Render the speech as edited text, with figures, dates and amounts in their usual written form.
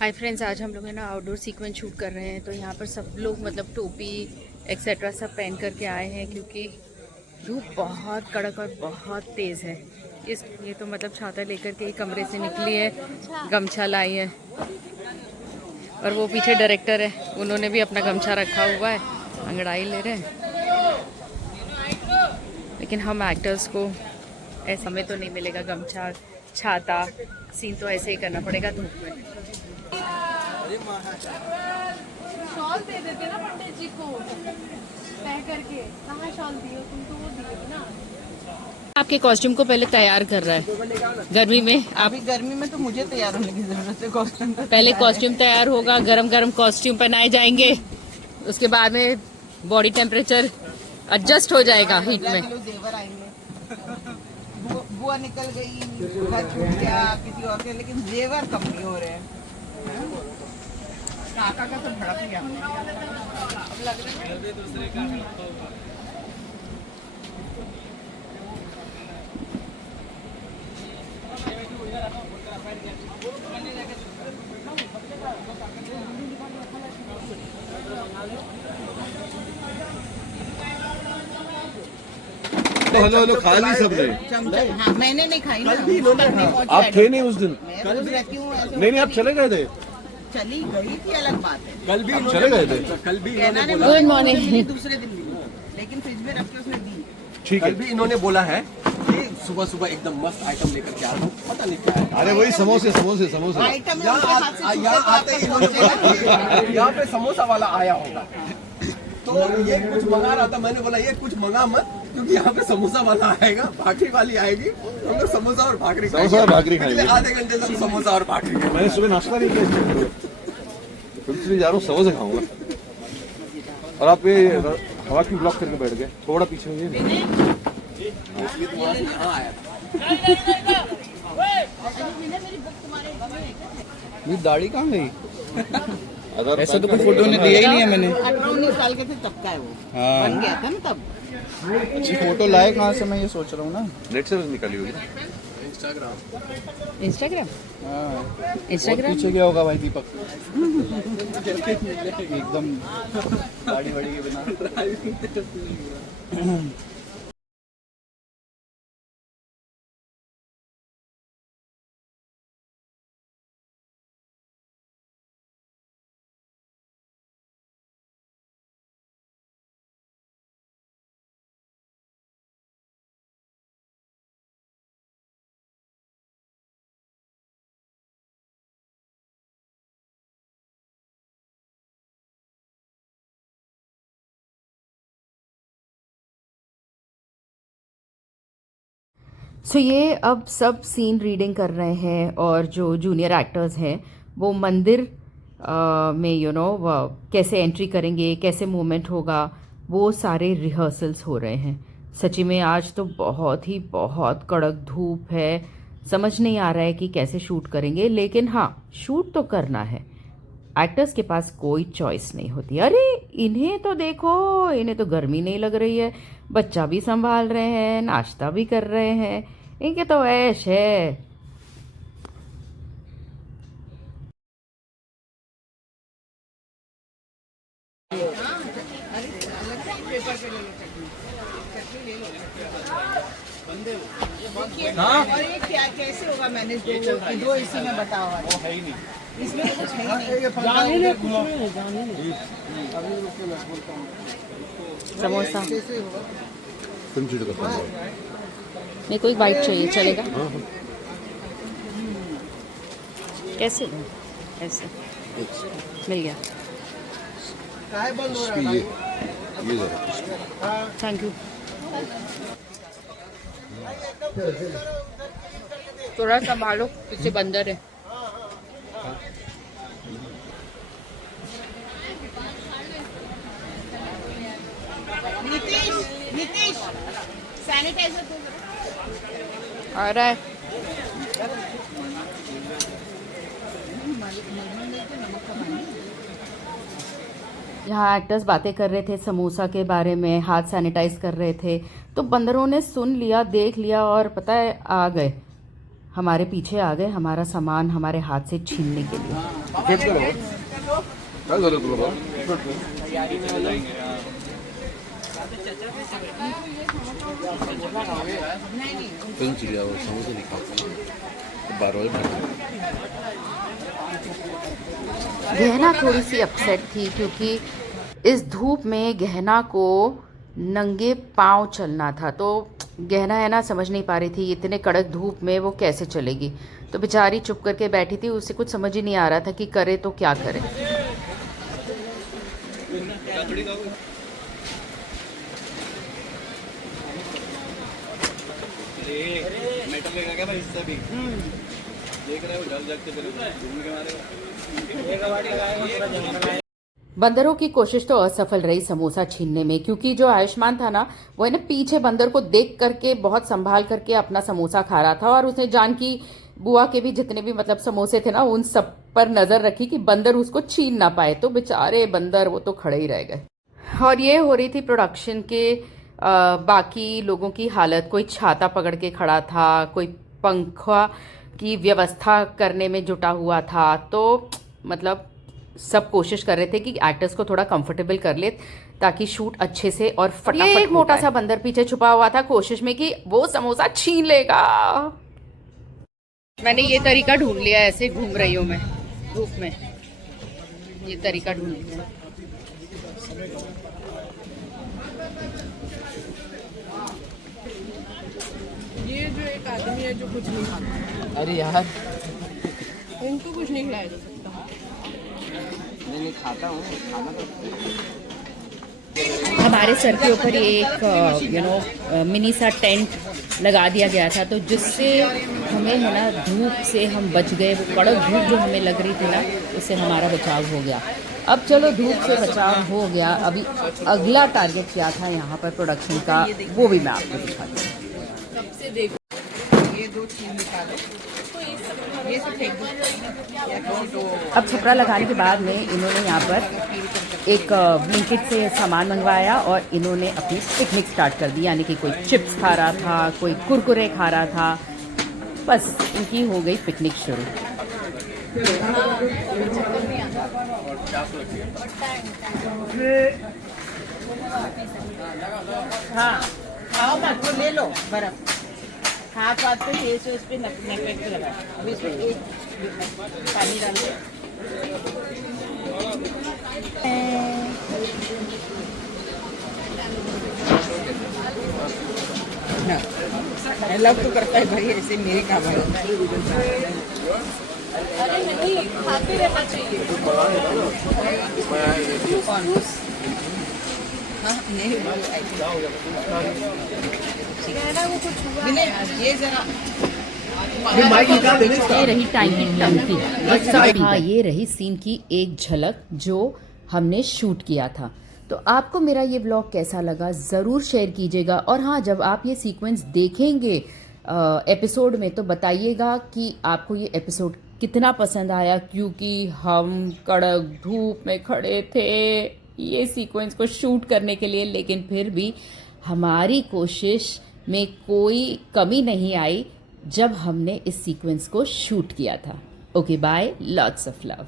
Hi friends, आज हम लोग है ना आउटडोर सीक्वेंस शूट कर रहे हैं। तो यहाँ पर सब लोग मतलब टोपी एक्सेट्रा सब पहन करके आए हैं क्योंकि धूप बहुत कड़क और बहुत तेज़ है। इसलिए तो मतलब छाता लेकर के कमरे से निकली है, गमछा लाई है। और वो पीछे डायरेक्टर है, उन्होंने भी अपना गमछा रखा हुआ है, अंगड़ाई ले रहे हैं। लेकिन हम एक्टर्स को ऐसा में तो नहीं मिलेगा गमछा छाता, सीन तो ऐसे ही करना पड़ेगा धूप में। शॉल दे देते ना पंडित जी को तय करके। कहाँ शॉल दिए तुम, तो वो दिए ना। आपके कॉस्ट्यूम को पहले तैयार कर रहा है गर्मी में। आप गर्मी में तो मुझे तैयार होने की जरूरत है। कॉस्ट्यूम पहले कॉस्ट्यूम तैयार होगा, गरम गरम कॉस्ट्यूम पहनाए जाएंगे, उसके बाद में बॉडी टेम्परेचर एडजस्ट हो जाएगा हीट में। जेवर आएंगे, बुआ निकल गई, घर छूट गया किसी और के, लेकिन जेवर कम नहीं हो रहे हैं। काका का तो भड़क गया। अब लग रहा है दूसरे का। हेलो हेलो, खा ली सबने? हाँ, मैंने नहीं खाई ना। आप थे नहीं उस दिन? कल रहती हूँ। नहीं, आप चले गए थे। चली गई थी अलग बात है। कल भी चले गए थे। कल भी गुड मॉर्निंग। दूसरे दिन भी, लेकिन फ्रिज में रख के उसने दी। ठीक है। कल भी इन्होंने बोला है कि सुबह सुबह एकदम मस्त आइटम लेकर के आ रहा हूँ, पता नहीं क्या है। अरे वही समोसे समोसे समोसे। आइटम यहाँ आते ही इन्होंने बोला कि यहाँ पे समोसा वाला आया होगा, तो ये कुछ मंगा रहा था। मैंने बोला ये कुछ मंगा मत, क्योंकि यहाँ पे समोसा वाला आएगा, भाकरी वाली आएगी, हम लोग समोसा और भाकरी समोसा और भाकरी खाएंगे। आधे घंटे से हम समोसा और भाकरी खाएंगे। मैंने सुबह नाश्ता नहीं किया, फिर जा रहा हूँ समोसे खाऊंगा। और आप ये हवा की ब्लॉक करके बैठ गए, थोड़ा पीछे हुए। यहाँ आया था। दाढ़ी कहाँ गई? ऐसा तो कोई फोटो ने दिया ही नहीं है मैंने। 18-19 साल के थे तब का है वो। हाँ। बन गया था ना तब। अच्छी फोटो लाए कहाँ से, मैं ये सोच रहा हूँ ना। नेट से निकाली होगी। इंस्टाग्राम हाँ। इंस्टाग्राम पीछे गया होगा भाई दीपक। एकदम दाढ़ी वाड़ी के बिना। सो ये अब सब सीन रीडिंग कर रहे हैं और जो जूनियर एक्टर्स हैं वो मंदिर में कैसे एंट्री करेंगे, कैसे मूवमेंट होगा, वो सारे रिहर्सल्स हो रहे हैं। सच्ची में आज तो बहुत कड़क धूप है, समझ नहीं आ रहा है कि कैसे शूट करेंगे। लेकिन हाँ, शूट तो करना है, एक्टर्स के पास कोई चॉइस नहीं होती। अरे इन्हें तो देखो, इन्हें तो गर्मी नहीं लग रही है, बच्चा भी संभाल रहे हैं, नाश्ता भी कर रहे हैं, इनके तो ऐश है। और ये क्या कैसे होगा मैनेज? दो इसी में बताओ। वो है ही नहीं इसमें, कुछ है ही नहीं। समोसा फिल्म शूट करता हूँ। मेरे को एक बाइट चाहिए, चलेगा? कैसे? ऐसे मिल गया। ये जरा थैंक यू। थोड़ा संभालो, पीछे बंदर है। नीतीश सैनिटाइजर आ रहा है। यहाँ एक्टर्स बातें कर रहे थे समोसा के बारे में, हाथ सैनिटाइज कर रहे थे, तो बंदरों ने सुन लिया, देख लिया और पता है आ गए, हमारे पीछे आ गए हमारा सामान हमारे हाथ से छीनने के लिए। कट करो काय झालं तुला कट फिल्म चिड़िया वो समोसे निकाल 12 बजे गहना थोड़ी सी अपसेट थी क्योंकि इस धूप में गहना को नंगे पांव चलना था, तो गहना है ना समझ नहीं पा रही थी इतने कड़क धूप में वो कैसे चलेगी, तो बेचारी चुप करके बैठी थी, उसे कुछ समझ ही नहीं आ रहा था कि करे तो क्या करे। बंदरों की कोशिश तो असफल रही समोसा छीनने में, क्योंकि जो आयुष्मान था ना वो है ना पीछे बंदर को देख करके बहुत संभाल करके अपना समोसा खा रहा था, और उसने जान की बुआ के भी जितने भी मतलब समोसे थे ना उन सब पर नजर रखी कि बंदर उसको छीन ना पाए, तो बेचारे बंदर वो तो खड़े ही रह गए। और ये हो रही थी प्रोडक्शन के बाकी लोगों की हालत, कोई छाता पकड़ के खड़ा था, कोई पंखा की व्यवस्था करने में जुटा हुआ था, तो मतलब सब कोशिश कर रहे थे कि एक्टर्स को थोड़ा कंफर्टेबल कर ले ताकि शूट अच्छे से और फटाफट। एक मोटा सा बंदर पीछे छुपा हुआ था कोशिश में कि वो समोसा छीन लेगा। मैंने ये तरीका ढूंढ लिया, ऐसे घूम रही हूँ मैं धूप में, ये तरीका ढूंढ लिया। ये जो एक आदमी है जो कुछ नहीं खाता, अरे यार इनको कुछ नहीं खिलाया जा सकता। नहीं खाता हूँ, खाना तो हमारे सर के ऊपर एक मिनी सा टेंट लगा दिया गया था, तो जिससे हमें है ना धूप से हम बच गए, वो कड़क धूप जो हमें लग रही थी ना उससे हमारा बचाव हो गया। अब चलो धूप से बचाव हो गया, अभी अगला टारगेट क्या था यहाँ पर प्रोडक्शन का वो भी मैं आपको दिखाती हूँ। सबसे देखो ये 2 चीज निकालो, ये से फेंक दो। अब छपरा लगाने के बाद में इन्होंने यहाँ पर एक ब्लिंकिट से सामान मंगवाया और इन्होंने अपनी पिकनिक स्टार्ट कर दी, यानी कि कोई चिप्स खा रहा था, कोई कुरकुरे खा रहा था, बस इनकी हो गई पिकनिक शुरू। हाँ खाओ मत, वो ले लो बर्फ, हाथ हाथ पे फेस वेस पे नेक पे लगा। अब इसमें एक पानी डाल दो। लव तो करता है भाई, ऐसे मेरे काम है। अरे नहीं, खाते रहना चाहिए। हाँ नहीं कहना वो कुछ हुआ नहीं, ये जरा ये रही टाइम की टंकी, हाँ ये रही सीन की एक झलक जो हमने शूट किया था। तो आपको मेरा ये ब्लॉग कैसा लगा ज़रूर शेयर कीजिएगा, और हाँ जब आप ये सीक्वेंस देखेंगे एपिसोड में तो बताइएगा कि आपको ये एपिसोड कितना पसंद आया, क्योंकि हम कड़क धूप में खड़े थे ये सीक्वेंस को शूट करने के लिए, लेकिन फिर भी हमारी कोशिश में कोई कमी नहीं आई जब हमने इस सीक्वेंस को शूट किया था। Okay bye, lots of love.